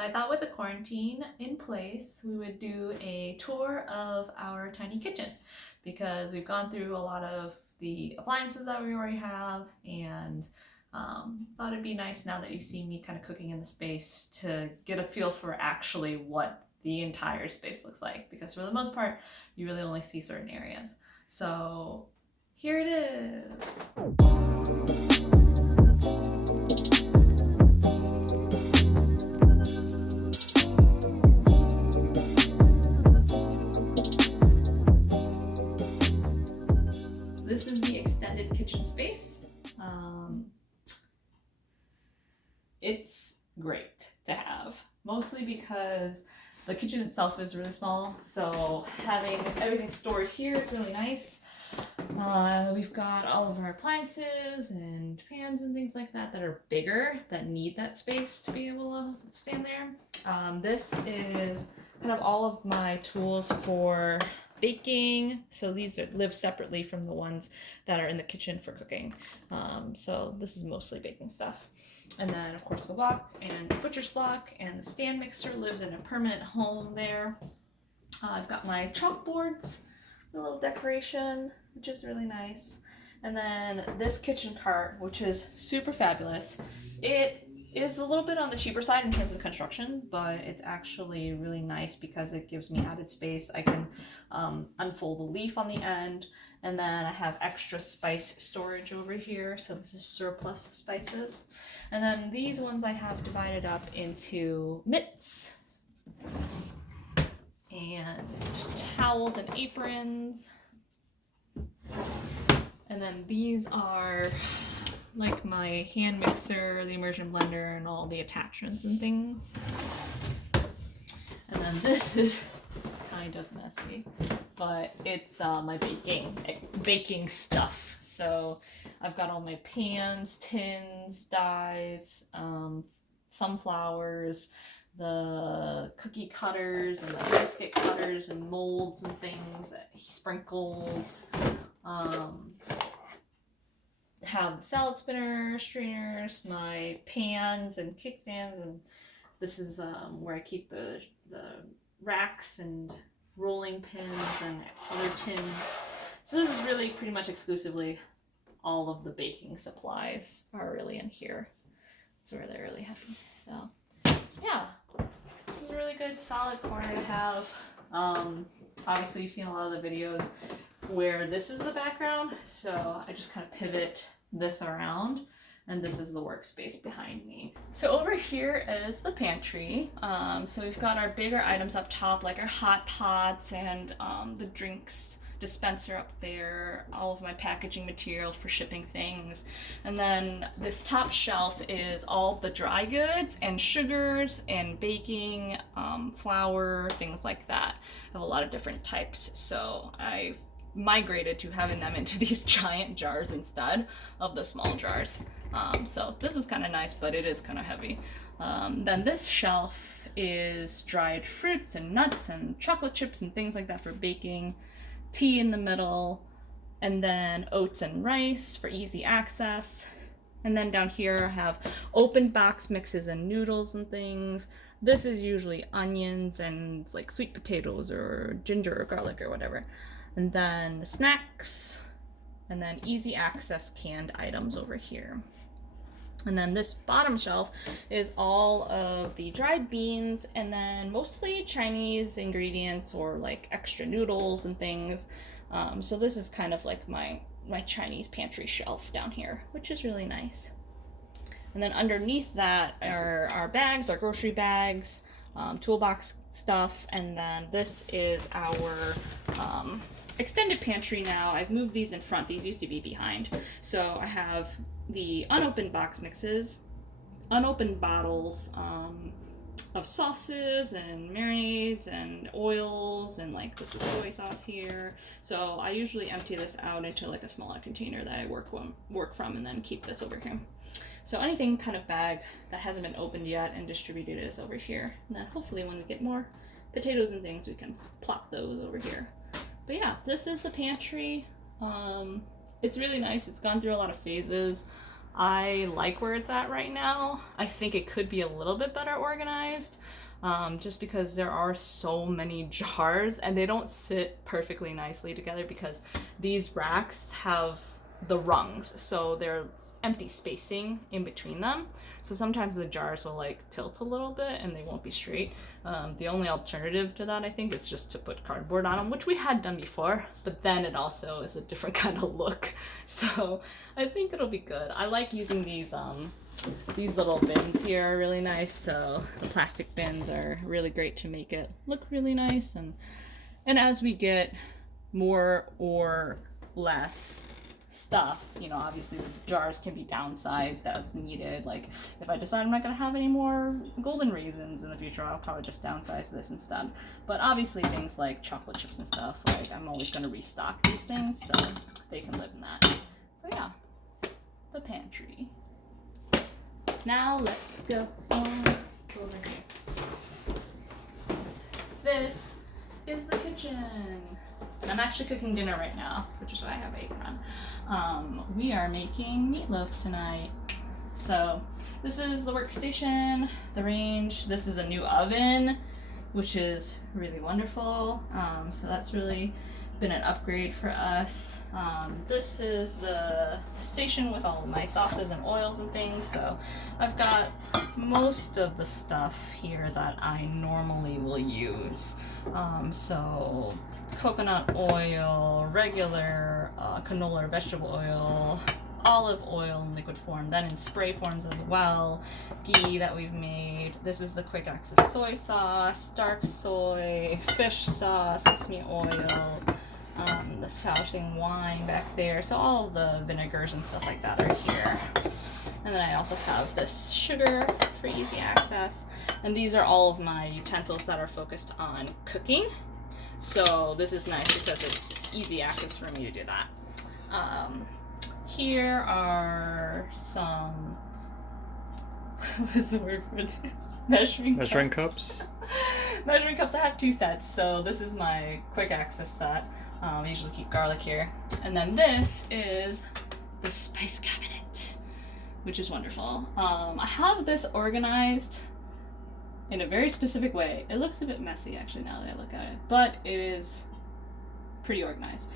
So I thought with the quarantine in place, we would do a tour of our tiny kitchen because we've gone through a lot of the appliances that we already have, and thought it'd be nice now that you've seen me kind of cooking in the space to get a feel for actually what the entire space looks like, because for the most part, you really only see certain areas. So here it is. This is the extended kitchen space. It's great to have, mostly because the kitchen itself is really small, so having everything stored here is really nice. We've got all of our appliances and pans and things like that that are bigger, that need that space to be able to stand there. This is kind of all of my tools for baking, so these live separately from the ones that are in the kitchen for cooking. So this is mostly baking stuff. And then of course the wok and the butcher's block and the stand mixer lives in a permanent home there. I've got my chalkboards, a little decoration, which is really nice. And then this kitchen cart, which is super fabulous. It is a little bit on the cheaper side in terms of construction, but it's actually really nice because it gives me added space. I can unfold a leaf on the end, and then I have extra spice storage over here. So this is surplus spices. And then these ones I have divided up into mitts and towels and aprons. And then these are like my hand mixer, the immersion blender, and all the attachments and things. And then this is kind of messy, but it's my baking stuff. So I've got all my pans, tins, dyes, sunflowers, the cookie cutters and the biscuit cutters and molds and things, sprinkles. Have the salad spinner, strainers, my pans and kickstands, and this is where I keep the racks and rolling pins and other tins. So this is really pretty much exclusively all of the baking supplies are really in here. It's where they're really happy. So yeah, this is a really good solid corner to have. Obviously you've seen a lot of the videos where this is the background, so I just kind of pivot this around, and this is the workspace behind me. So over here is the pantry. So we've got our bigger items up top, like our hot pots and the drinks dispenser up there, all of my packaging material for shipping things. And then this top shelf is all of the dry goods and sugars and baking, flour, things like that. I have a lot of different types, so I've migrated to having them into these giant jars instead of the small jars. So this is kind of nice, but it is kind of heavy. Then this shelf is dried fruits and nuts and chocolate chips and things like that for baking. Tea in the middle, and then oats and rice for easy access. And then down here I have open box mixes and noodles and things. This is usually onions and like sweet potatoes or ginger or garlic or whatever. And then snacks, and then easy access canned items over here. And then this bottom shelf is all of the dried beans, and then mostly Chinese ingredients or like extra noodles and things. So this is kind of like my Chinese pantry shelf down here, which is really nice. And then underneath that are our bags, our grocery bags, toolbox stuff, and then this is our extended pantry now. I've moved these in front. These used to be behind. So I have the unopened box mixes, unopened bottles of sauces and marinades and oils, and like this is soy sauce here. So I usually empty this out into like a smaller container that I work from, and then keep this over here. So anything kind of bag that hasn't been opened yet and distributed is over here. And then hopefully when we get more potatoes and things, we can plop those over here. But yeah, this is the pantry. It's really nice. It's gone through a lot of phases. I like where it's at right now. I think it could be a little bit better organized, just because there are so many jars and they don't sit perfectly nicely together because these racks have the rungs, so there's empty spacing in between them. So sometimes the jars will like tilt a little bit and they won't be straight. The only alternative to that, I think, is just to put cardboard on them, which we had done before, but then it also is a different kind of look. So I think it'll be good. I like using these little bins here are really nice. So the plastic bins are really great to make it look really nice. And as we get more or less stuff, you know, obviously the jars can be downsized as needed. Like if I decide I'm not going to have any more golden raisins in the future, I'll probably just downsize this instead. But obviously things like chocolate chips and stuff, like I'm always going to restock these things so they can live in that. So yeah, the pantry. Now let's go on over here. This is the kitchen. I'm actually cooking dinner right now, which is why I have an apron on. We are making meatloaf tonight. So this is the workstation, the range. This is a new oven, which is really wonderful. So that's really been an upgrade for us. This is the station with all of my sauces and oils and things. So I've got most of the stuff here that I normally will use. So coconut oil, regular canola or vegetable oil, olive oil in liquid form, then in spray forms as well, ghee that we've made. This is the quick access soy sauce, dark soy, fish sauce, sesame oil, the Shaoxing wine back there. So all of the vinegars and stuff like that are here. And then I also have this sugar for easy access. And these are all of my utensils that are focused on cooking. So this is nice because it's easy access for me to do that. Here are some, what is the word for this? Measuring cups. Measuring cups. I have 2 sets. So this is my quick access set. I usually keep garlic here. And then this is the spice cabinet, which is wonderful. I have this organized in a very specific way. It looks a bit messy actually now that I look at it, but it is pretty organized.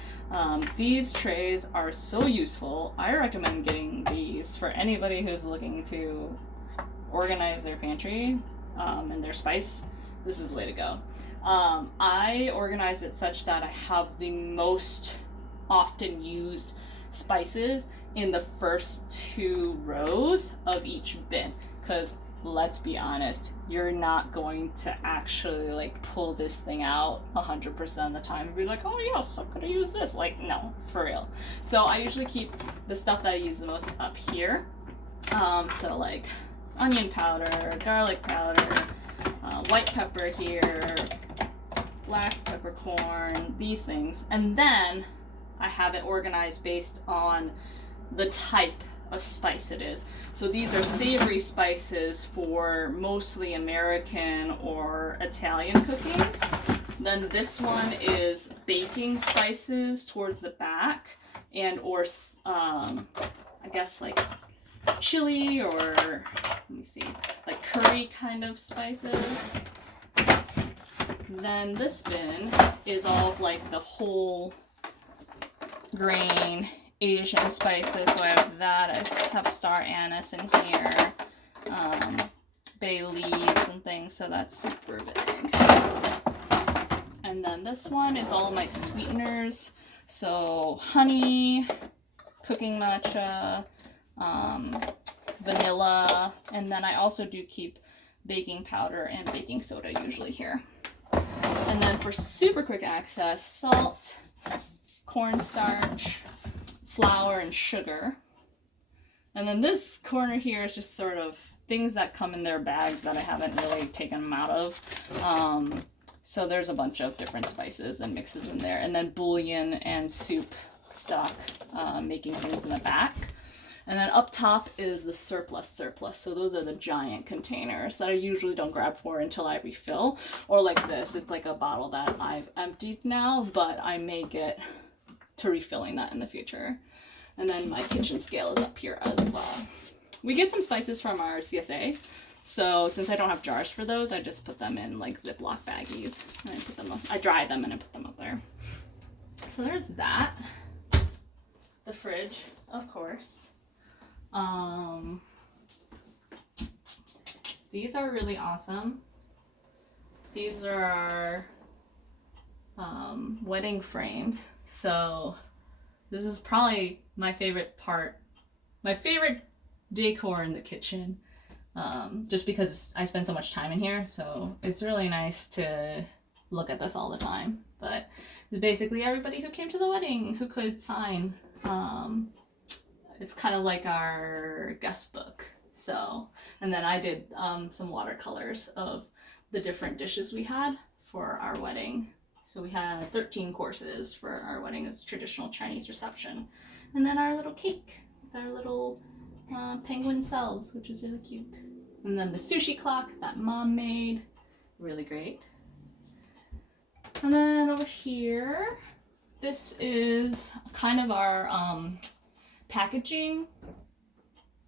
These trays are so useful. I recommend getting these for anybody who's looking to organize their pantry and their spice. This is the way to go. I organize it such that I have the most often used spices in the first 2 rows of each bin, because let's be honest, you're not going to actually like pull this thing out 100% of the time and be like, oh yes, I'm gonna use this. Like, no, for real. So I usually keep the stuff that I use the most up here. So like onion powder, garlic powder, white pepper here, black peppercorn, these things. And then I have it organized based on the type of spice it is. So these are savory spices for mostly American or Italian cooking. Then this one is baking spices towards the back, and or I guess like chili or, let me see, like curry kind of spices. Then this bin is all of like the whole grain Asian spices. So I have that. I have star anise in here, bay leaves and things. So that's super big. And then this one is all of my sweeteners. So honey, cooking matcha, vanilla, and then I also do keep baking powder and baking soda usually here. And then for super quick access, salt, cornstarch, flour, and sugar. And then this corner here is just sort of things that come in their bags that I haven't really taken them out of. So there's a bunch of different spices and mixes in there. And then bouillon and soup stock, making things in the back. And then up top is the surplus. So those are the giant containers that I usually don't grab for until I refill. Or like this, it's like a bottle that I've emptied now, but I may get to refilling that in the future. And then my kitchen scale is up here as well. We get some spices from our CSA. So since I don't have jars for those, I just put them in like Ziploc baggies. And I put them up, I dry them and I put them up there. So there's that. The fridge, of course. These are really awesome. These are our wedding frames. So this is probably my favorite part, my favorite decor in the kitchen. Just because I spend so much time in here, so it's really nice to look at this all the time. But it's basically everybody who came to the wedding who could sign. It's kind of like our guest book. So, and then I did some watercolors of the different dishes we had for our wedding. So we had 13 courses for our wedding. It's a traditional Chinese reception. And then our little cake with our little penguin cells, which is really cute. And then the sushi clock that Mom made, really great. And then over here, this is kind of our packaging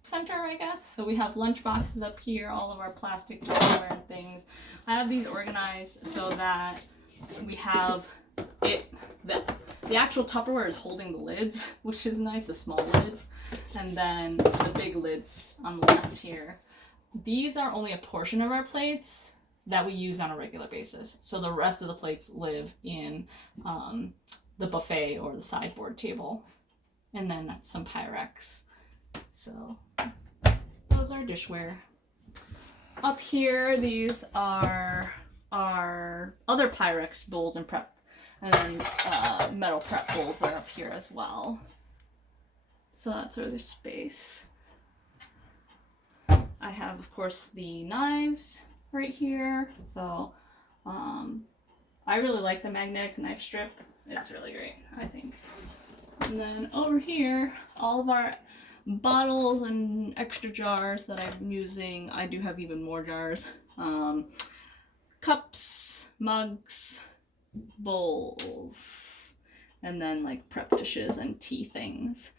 center, I guess. So we have lunch boxes up here, all of our plastic Tupperware and things. I have these organized so that we have it, the actual Tupperware is holding the lids, which is nice, the small lids, and then the big lids on the left here. These are only a portion of our plates that we use on a regular basis. So the rest of the plates live in the buffet or the sideboard table. And then some Pyrex. So those are dishware. Up here, these are our other Pyrex bowls and prep. And then metal prep bowls are up here as well. So that's our space. I have, of course, the knives right here. So I really like the magnetic knife strip. It's really great, I think. And then over here, all of our bottles and extra jars that I'm using. I do have even more jars. Cups, mugs, bowls, and then like prep dishes and tea things,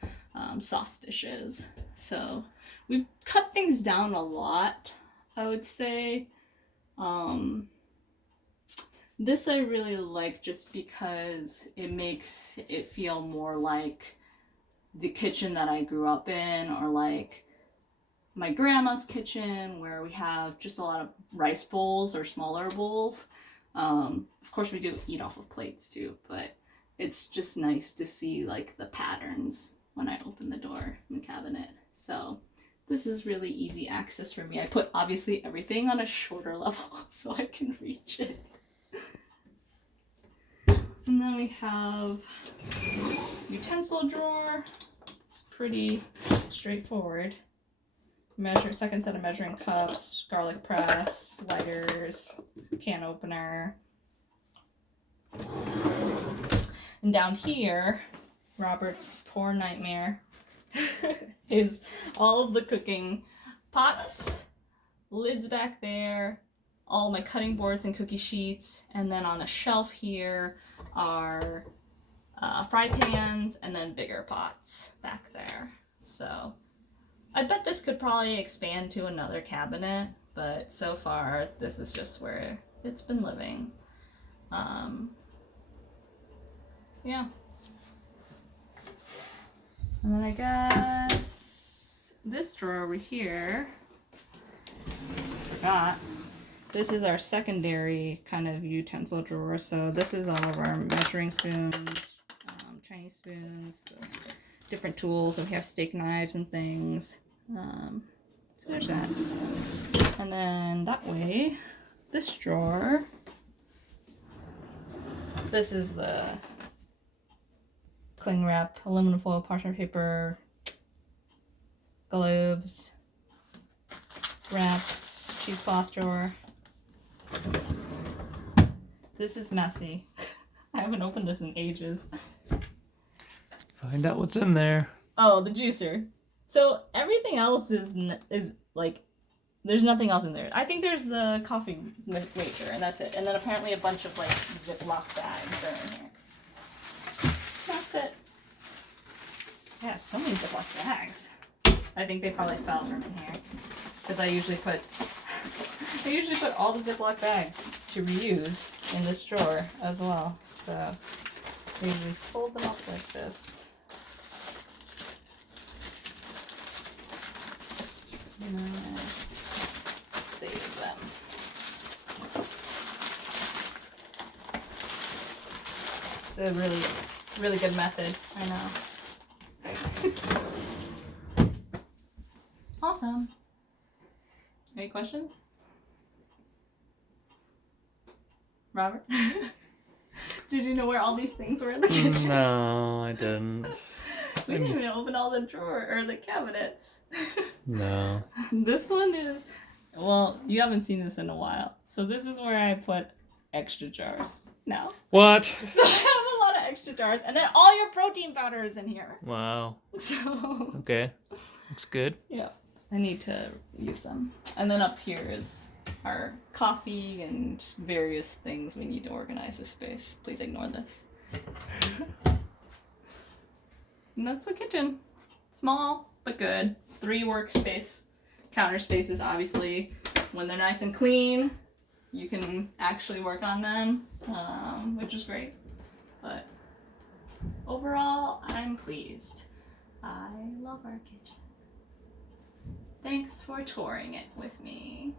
sauce dishes. So we've cut things down a lot, I would say. This I really like just because it makes it feel more like the kitchen that I grew up in, or like my grandma's kitchen where we have just a lot of rice bowls or smaller bowls. Of course we do eat off of plates too, but it's just nice to see like the patterns when I open the door in the cabinet. So this is really easy access for me. I put obviously everything on a shorter level so I can reach it. And then we have utensil drawer. It's pretty straightforward. Second set of measuring cups, garlic press, lighters, can opener. And down here, Robert's poor nightmare is all of the cooking pots, lids back there, all my cutting boards and cookie sheets, and then on a shelf here are fry pans and then bigger pots back there. So I bet this could probably expand to another cabinet, but so far this is just where it's been living. Yeah. And then I guess this drawer over here, this is our secondary kind of utensil drawer. So this is all of our measuring spoons, Chinese spoons, the different tools. And we have steak knives and things. So there's that. And then that way, this drawer, this is the cling wrap, aluminum foil, parchment paper, gloves, wraps, cheesecloth drawer. This is messy. I haven't opened this in ages. Find out what's in there. Oh, the juicer. So everything else is like, there's nothing else in there. I think there's the coffee maker, and that's it. And then apparently a bunch of like Ziploc bags are in here. That's it. Yeah, so many Ziploc bags. I think they probably fell from in here because I usually put all the Ziploc bags to reuse in this drawer as well. So I usually fold them up like this. And then I'm gonna save them. It's a really, really good method. I know. Awesome. Any questions? Robert? Did you know where all these things were in the kitchen? No, I didn't. We didn't even open all the drawer or the cabinets. No. This one is, well, you haven't seen this in a while. So this is where I put extra jars now. What? So I have a lot of extra jars, and then all your protein powder is in here. Wow. So Okay. Looks good. yeah, I need to use them. And then up here is our coffee and various things we need to organize this space. Please ignore this. And that's the kitchen. Small, but good. 3 workspace counter spaces, obviously. When they're nice and clean, you can actually work on them, which is great. But overall, I'm pleased. I love our kitchen. Thanks for touring it with me.